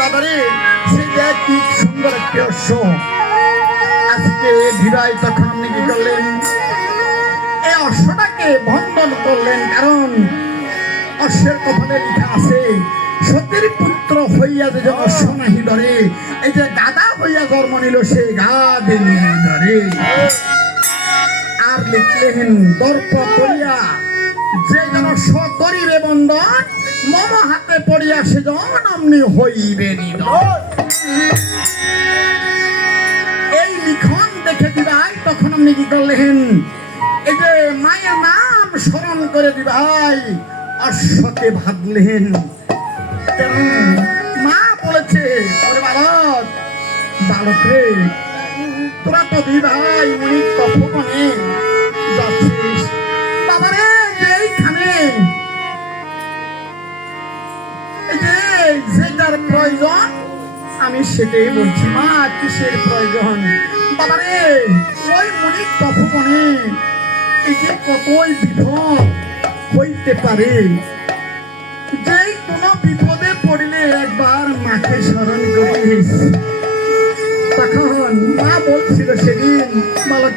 বাবারে সে কি সুন্দর একটি অশ্ব। আজকে ধীরাই তখন আপনি কি করলেন? এই অশ্বটাকে বন্ধন করলেন, কারণ অশ্বের কপালে লিখা আছে, সতীর পুত্র হইয়া যে অশ্ব নাহি ধরে, এই যে গাদা হইয়া জন্ম নিল, সে গাদিনী ধরে। আর লিখলেন, দর্প করিয়া যে যেন সকরিবে বন্ধন, মম হাতে পড়িয়া সে জন অমনি হইবে এই লিখন দেখে দিবাই, তখন আপনি কি করলেন? এই যে মায়ের নাম স্মরণ করে দিবাই, অশ্বকে ভাবলেন মা বলেছে, ওরে বালক বালক রে তোরা তো দিভাই উনি তপনে যাচ্ছিস যেটার প্রয়োজন, আমি সেটাই বলছি, মা, কিসের প্রয়োজন? বাবা রে ওই তপনে এই যে কতই বিপদ হইতে পারে, যেই কোনো বিপদে পড়লে একবার মাকে স্মরণ করিস। তখন মা বলছিল সেদিন বালক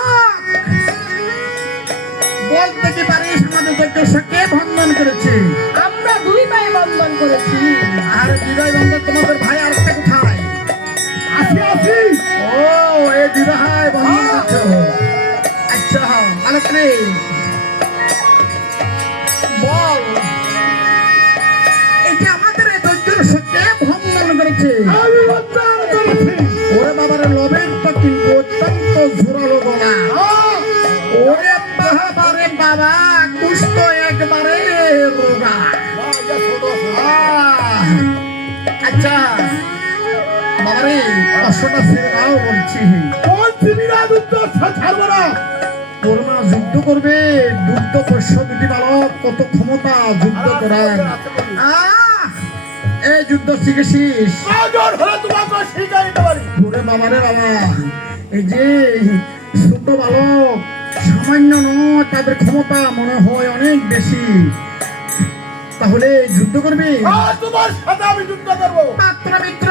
আমাদের যজ্ঞ কে বন্ধন করেছে। ছেড়ে দাও বলছি। উত্তর ছাড়বো না করোনা যুদ্ধ করবে যুদ্ধ পোষ্য দুটি বালক কত ক্ষমতা যুদ্ধ করার এই যুদ্ধ শিখেছিস? ওরে বাবা এই যে ছোট বালক সামান্য নয় তাদের ক্ষমতা মনে হয় অনেক বেশি। তাহলে যুদ্ধ করবি? তোমার সাথে আমি যুদ্ধ করব। মিত্র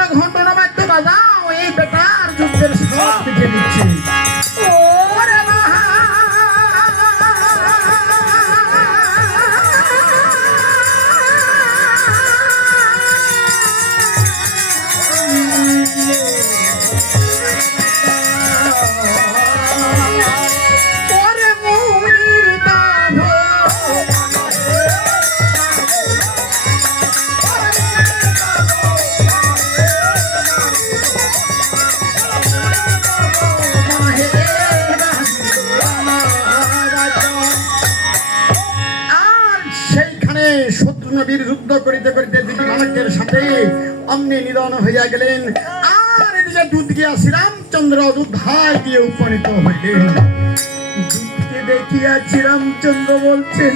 সেইখানে শত্রু নবীর যুদ্ধ করিতে করিতে দুটি বালকের সাথে অমনি নিধন হইয়া গেলেন। আর এদিকে দুধ গিয়া শ্রীরামচন্দ্র যুদ্ধায় গিয়ে উপনীত হইলেন। দেখিয়া শ্রীরামচন্দ্র বলছেন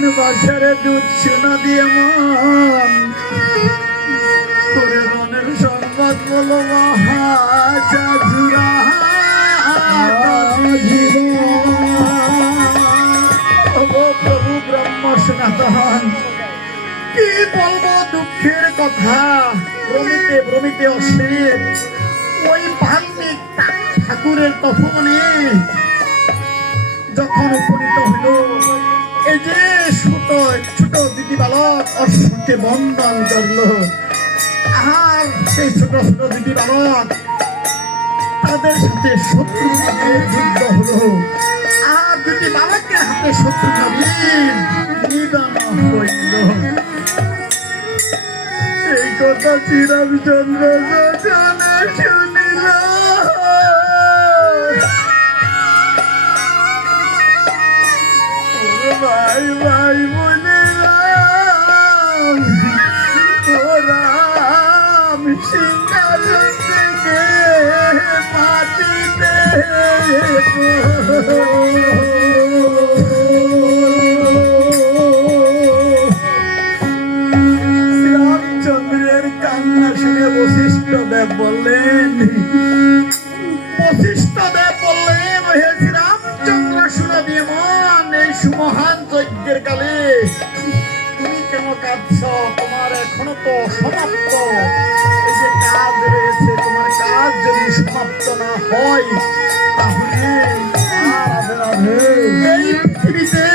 দুধ সোনা দিয়ে মন। করে মনের সংবাদ বলো প্রভু, ব্রহ্ম, সনাতন। কি বলব দুঃখের কথা? ভ্রমিতে ভ্রমিতে অশ্লীল ওই বাল্মিক ঠাকুরের তপনে যখন উপনীত হইল এই যে ছোট ছোট দিদি বালক অশ্বকে বন্ধন করল। আর সেই ছোট ছোট দিদি বালক তাদের সাথে শত্রু যুদ্ধ হলো। আর দুটি বালকের হাতে শত্রু নবীর নিধন হইল। কথা শ্রীরামচন্দ্র যখন শুনিল ভাই ভাই বলে রাম ও রাম সিংহাসন থেকে মাটিতে যজ্ঞের কালে তুমি কেন কাঁদছ? তোমার এখনও তো সমাপ্ত। এই যে কাজ রয়েছে, তোমার কাজ যদি সমাপ্ত না হয়, তাহলে এই পৃথিবীতে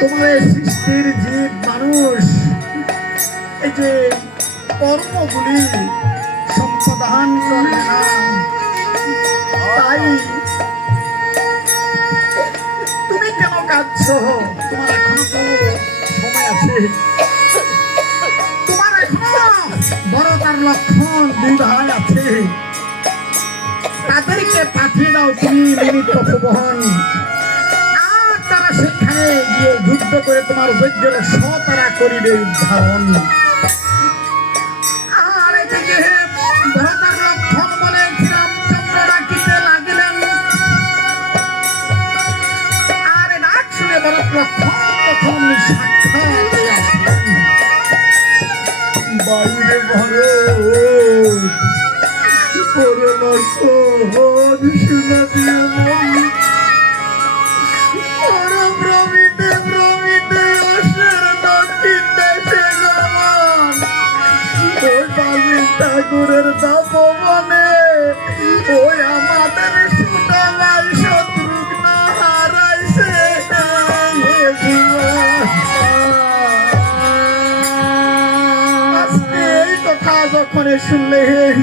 তোমার সৃষ্টির জীব মানুষ, এই যে কর্মগুলি সম্পাদন করে না, তাই কাঁদছ তোমার এখনও তো সময় আছে। তোমার এখনও বড় তার লক্ষণ দুই ভাই আছে। তাদেরকে পাঠিয়ে দাও তারা করিবে উদ্ধারণ তখন সাক্ষাৎ বাইরে ভরত বড় লক্ষণ শুনে দিয়ে ঠাকুরের তপবনে ওই আমাদের যখন শুনলেন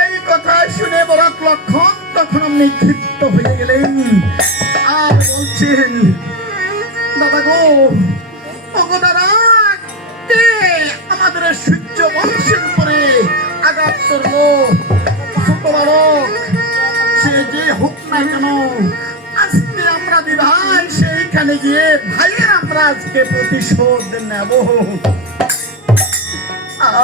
এই কথা শুনে বরাত লক্ষণ তখন আপনি ক্ষিপ্ত হয়ে গেলেন। আর বলছেন দাদা গো আমাদের সূর্য বংশের উপরে আঘাত করল? সে যে হোক না কেন, আজকে আমরা দিদাই সেইখানে গিয়ে ভাইয়ের আমরা আজকে প্রতিশোধ নেব।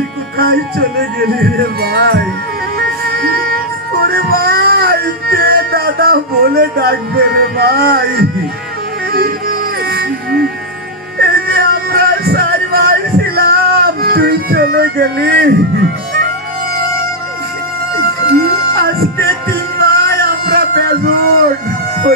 তুই কোথায় চলে গেলি রে ভাই। ওরে ভাই, কে দাদা বলে ডাকবে রে ভাই? আমরা চার ভাই তুই চলে গেলি। আজকে তিন